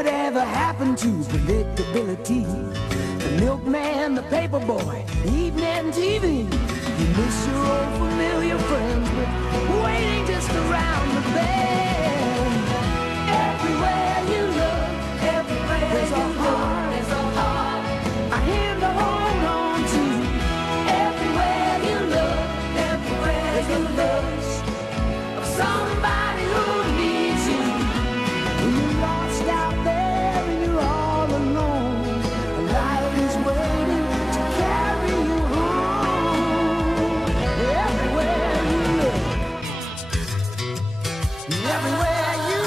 Whatever happened to predictability? The milkman, the paper boy, evening TV. You miss your old familiar friends, but waiting just around the bend. Everywhere you look, everywhere there's a heart, a hand to hold on to. Everywhere you look, everywhere there's the lust of somebody who needs you. When you're lost out there and you're all alone, life is waiting to carry you home. Everywhere you look, everywhere you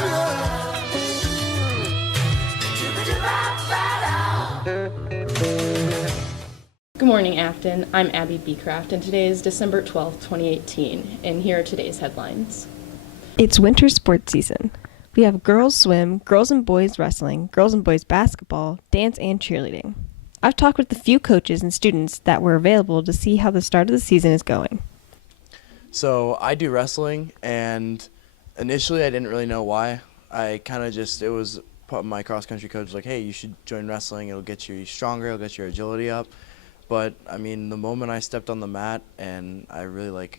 look. Good morning, Affton. I'm Abby Beecraft, and today is December 12th, 2018, and here are today's headlines. It's winter sports season. We have girls swim, girls and boys wrestling, girls and boys basketball, dance, and cheerleading. I've talked with a few coaches and students that were available to see how the start of the season is going. So I do wrestling, and initially I didn't really know why. I kind of just, it was my cross-country coach was like, hey, you should join wrestling. It'll get you stronger, it'll get your agility up. But, I mean, the moment I stepped on the mat and I really,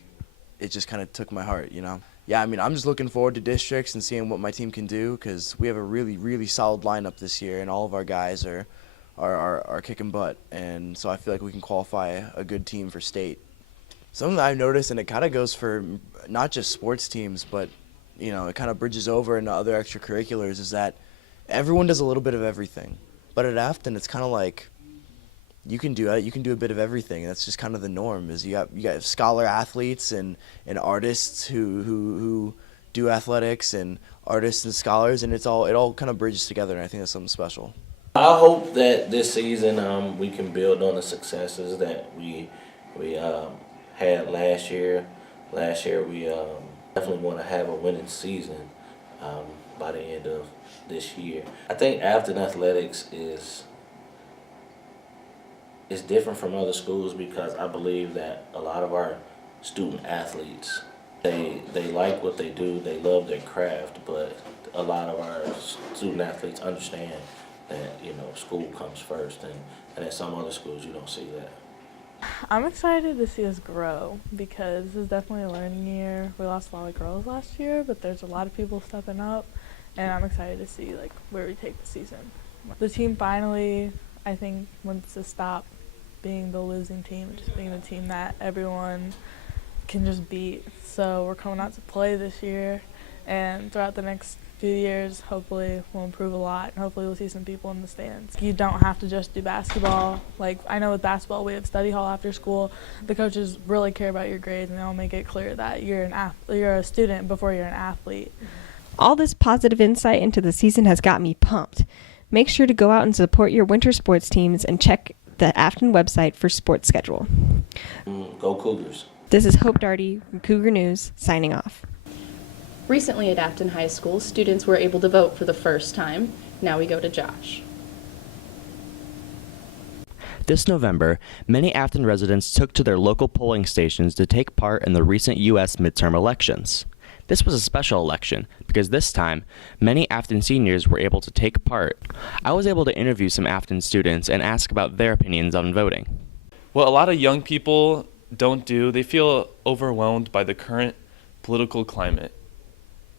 it just kind of took my heart, you know. Yeah, I mean, I'm just looking forward to districts and seeing what my team can do because we have a really, really solid lineup this year, and all of our guys are kicking butt. And so I feel like we can qualify a good team for state. Something that I've noticed, and it kind of goes for not just sports teams, but, you know, it kind of bridges over into other extracurriculars, is that everyone does a little bit of everything. But at Affton, it's kind of like, you can do a bit of everything. That's just kind of the norm. Is you got scholar athletes and artists who do athletics, and artists and scholars, and it all kind of bridges together, and I think that's something special. I hope that this season we can build on the successes that we had last year. Last year we definitely want to have a winning season by the end of this year. I think Affton athletics is different from other schools because I believe that a lot of our student athletes, they like what they do, they love their craft, but a lot of our student athletes understand that, you know, school comes first, and at some other schools you don't see that. I'm excited to see us grow because this is definitely a learning year. We lost a lot of girls last year, but there's a lot of people stepping up, and I'm excited to see where we take the season. The team finally, I think, wants to stop being the losing team and just being the team that everyone can just beat. So we're coming out to play this year, and throughout the next few years, hopefully we'll improve a lot, and hopefully we'll see some people in the stands. You don't have to just do basketball. I know with basketball we have study hall after school. The coaches really care about your grades, and they'll make it clear that you're a student before you're an athlete. All this positive insight into the season has got me pumped. Make sure to go out and support your winter sports teams and check the Affton website for sports schedule. Go Cougars. This is Hope Darty from Cougar News, signing off. Recently at Affton High School, students were able to vote for the first time. Now we go to Josh. This November, many Affton residents took to their local polling stations to take part in the recent U.S. midterm elections. This was a special election because this time, many Affton seniors were able to take part. I was able to interview some Affton students and ask about their opinions on voting. What a lot of young people they feel overwhelmed by the current political climate.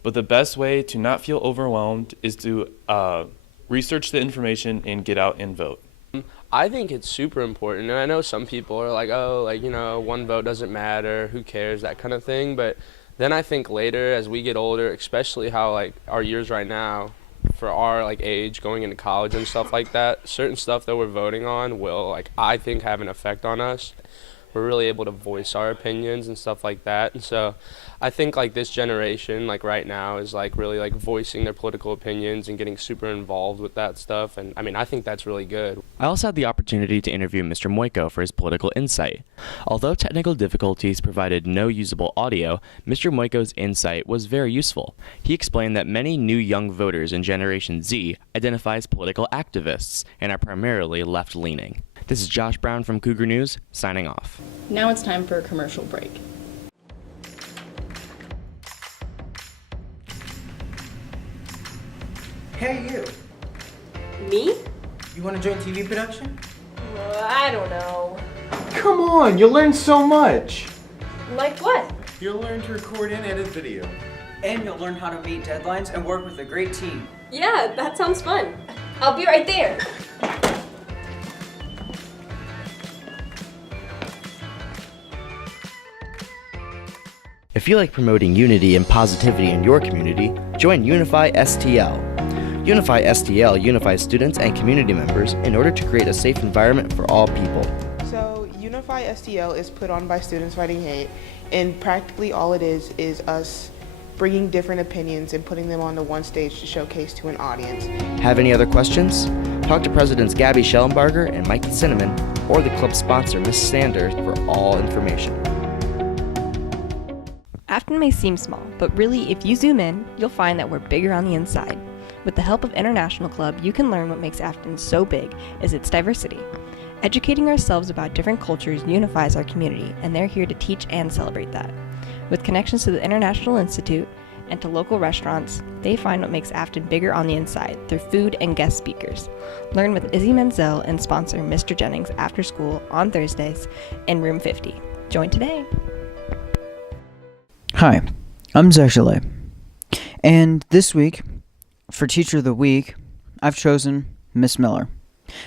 But the best way to not feel overwhelmed is to research the information and get out and vote. I think it's super important, and I know some people are like, one vote doesn't matter, who cares, that kind of thing, but then I think later, as we get older, especially how our years right now, for our age, going into college and stuff like that, certain stuff that we're voting on will, I think, have an effect on us. We're really able to voice our opinions and stuff like that. And so I think this generation, right now, is really voicing their political opinions and getting super involved with that stuff. And I mean, I think that's really good. I also had the opportunity to interview Mr. Moiko for his political insight. Although technical difficulties provided no usable audio, Mr. Moiko's insight was very useful. He explained that many new young voters in Generation Z identify as political activists and are primarily left-leaning. This is Josh Brown from Cougar News, signing off. Now it's time for a commercial break. Hey you, Me? You want to join TV production? I don't know. Come on, you'll learn so much. Like what? You'll learn to record and edit video. And you'll learn how to meet deadlines and work with a great team. Yeah, that sounds fun. I'll be right there. If you like promoting unity and positivity in your community, join Unify STL. Unify STL unifies students and community members in order to create a safe environment for all people. So Unify STL is put on by Students Fighting Hate, and practically all it is us bringing different opinions and putting them onto one stage to showcase to an audience. Have any other questions? Talk to Presidents Gabby Schellenbarger and Mikey Cinnamon, or the club sponsor, Miss Sanders, for all information. Affton may seem small, but really, if you zoom in, you'll find that we're bigger on the inside. With the help of International Club, you can learn what makes Affton so big is its diversity. Educating ourselves about different cultures unifies our community, and they're here to teach and celebrate that. With connections to the International Institute and to local restaurants, they find what makes Affton bigger on the inside through food and guest speakers. Learn with Izzy Menzel and sponsor Mr. Jennings after school on Thursdays in room 50. Join today. Hi, I'm Zach Chalet, and this week, for Teacher of the Week, I've chosen Miss Miller.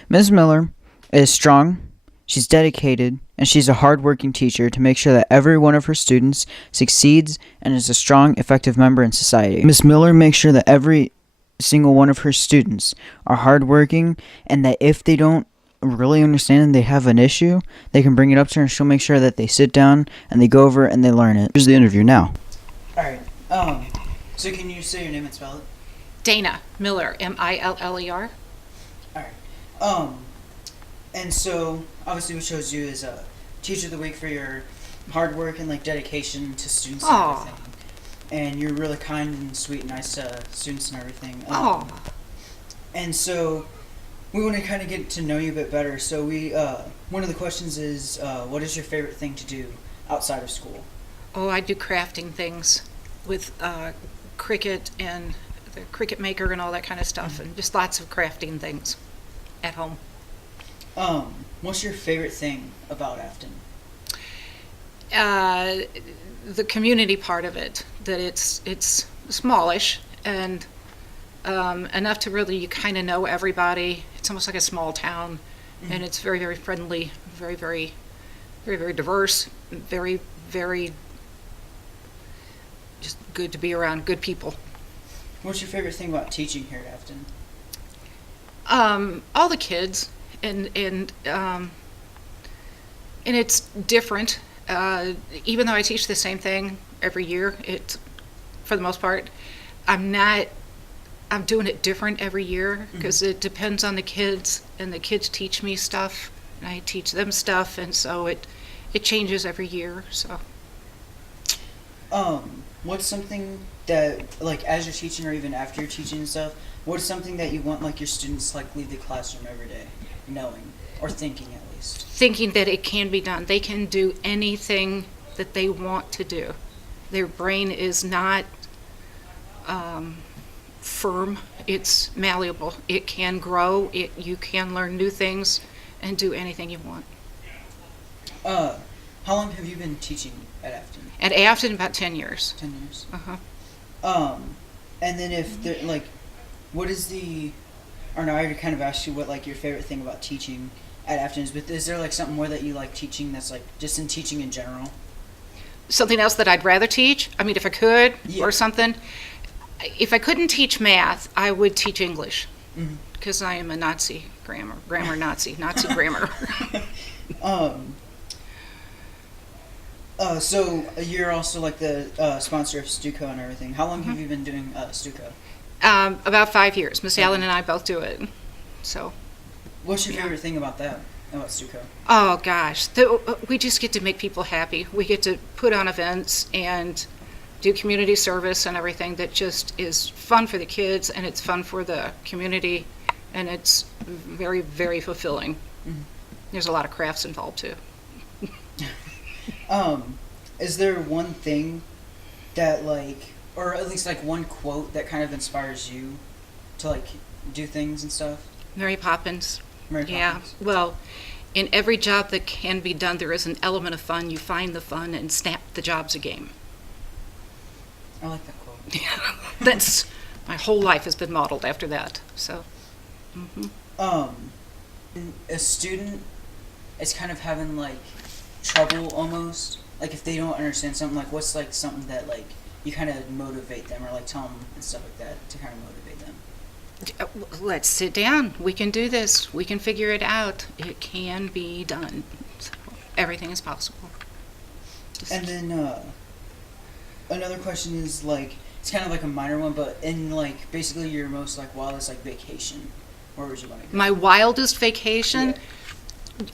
Miss Miller is strong, she's dedicated, and she's a hard-working teacher to make sure that every one of her students succeeds and is a strong, effective member in society. Miss Miller makes sure that every single one of her students are hardworking, and that if they don't really understand and they have an issue, they can bring it up to her and she'll make sure that they sit down and they go over it and they learn it. Here's the interview now. Alright, so can you say your name and spell it? Dana Miller, Miller. Alright, and so, obviously we chose you as a Teacher of the Week for your hard work and, like, dedication to students and everything. And you're really kind and sweet and nice to students and everything. And so, we want to kind of get to know you a bit better. So one of the questions is, what is your favorite thing to do outside of school? Oh, I do crafting things with Cricut and the Cricut Maker and all that kind of stuff, and just lots of crafting things at home. What's your favorite thing about Affton? The community part of it, that it's smallish and enough to really, you kind of know everybody. It's almost like a small town, and it's very, very friendly, very, very, very, very diverse, very, very just good to be around, good people. What's your favorite thing about teaching here at Affton? All the kids, and it's different. Even though I teach the same thing every year, for the most part, I'm doing it different every year because it depends on the kids, and the kids teach me stuff and I teach them stuff, and so it changes every year. So what's something that, like, as you're teaching or even after you're teaching and stuff, what's something that you want, like, your students, like, leave the classroom every day knowing or thinking at least? Thinking that it can be done. They can do anything that they want to do. Their brain is not firm, it's malleable. It can grow, you can learn new things and do anything you want. How long have you been teaching at Affton? At Affton, about 10 years. 10 years. And then if there, like, what is or no, I already kind of asked you what, like, your favorite thing about teaching at Affton is, but is there, like, something more that you like teaching that's, like, just in teaching in general? Something else that I'd rather teach? I mean, if I could, or something. If I couldn't teach math, I would teach English, because I am a Nazi grammar Nazi grammar. So you're also, like, the sponsor of Stuco and everything. How long have you been doing Stuco? About 5 years. Miss Allen and I both do it. So. What's your favorite thing about that? About Stuco? Oh gosh, we just get to make people happy. We get to put on events and do community service and everything that just is fun for the kids, and it's fun for the community, and it's very, very fulfilling. There's a lot of crafts involved too. Is there one thing that, like, or at least, like, one quote that kind of inspires you to, like, do things and stuff? Mary Poppins. Mary Yeah. Poppins. Well, in every job that can be done, there is an element of fun. You find the fun and snap the job's a game. I like that quote. That's my whole life has been modeled after that. So, A student is kind of having like trouble almost. Like if they don't understand something, like what's like something that like you kind of motivate them or like tell them and stuff like that to kind of motivate them. let's sit down. We can do this. We can figure it out. It can be done. So, everything is possible. And then another question is like it's kind of like a minor one, but in like basically your most like wildest like vacation, where would you want to go? My wildest vacation,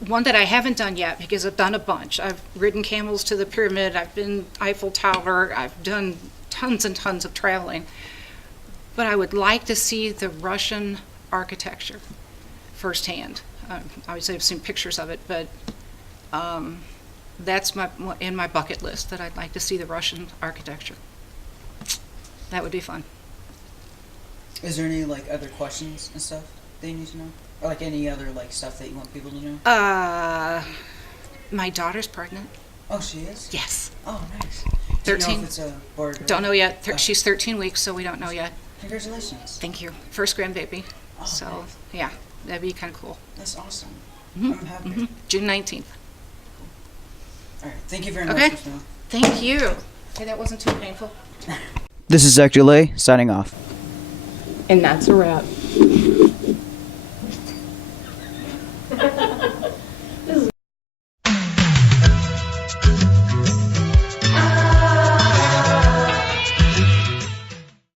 one that I haven't done yet because I've done a bunch. I've ridden camels to the pyramid. I've been Eiffel Tower. I've done tons and tons of traveling. But I would like to see the Russian architecture firsthand. Obviously, I've seen pictures of it, but that's in my bucket list that I'd like to see the Russian architecture. That would be fun. Is there any like other questions and stuff that you need to know, or like any other like stuff that you want people to know? My daughter's pregnant. Oh, she is? Yes. Oh, nice. 13. Do you know if it's a boy or girl? Don't know yet. Oh. She's 13 weeks, so we don't know yet. Congratulations. Thank you. First grandbaby. Oh, So, nice. yeah, that'd be kind of cool. That's awesome. Mhm, I'm happy. mhm. June 19th. All right. Thank you very much, Okay. Ms. Miller. Thank you. Okay, that wasn't too painful. This is Zach Delay signing off. And that's a wrap.